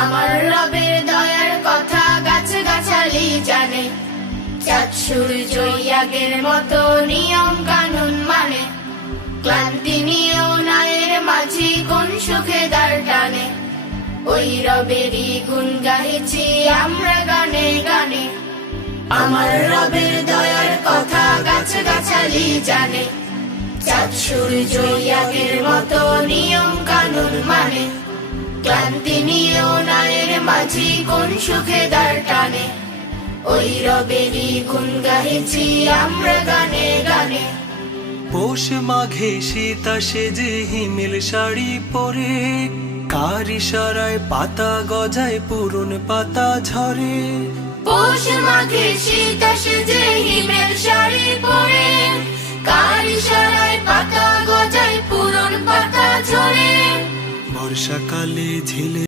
আমার রবের দয়ার কথা গাছ গাছালি জানে, চাঁদ সূর্য আগের মতো নিয়ম কানুন মানে, ক্লান্তি নিয়েও নায়ের মাঝি কোন সুখে দাঁড় টানে, ওই রবেরই গুণ গাইছি আমরা গানে গানে। আমার রবের দয়ার কথা গাছ গাছালি জানে, চাঁদ সূর্য আগের মতো নিয়ম কানুন মানে, ক্লান্তি নিয়েও নায়ের মাঝি কোন সুখে দাঁড় টানে, ওই রবেরই গুণ গাইছি আমরা গানে গানে। পৌষ মাঘে শীত আসে যে হিমেল শাড়ি পরে, কার ইশারায় পাতা গজায় পুরন পাতা ঝরে। পৌষ মাঘে শীত আসে যে হিমেল শাড়ি পরে, কার ইশারায় পাতা গজায় পুরন পাতা ঝরে। বর্ষাকালে ঝিলে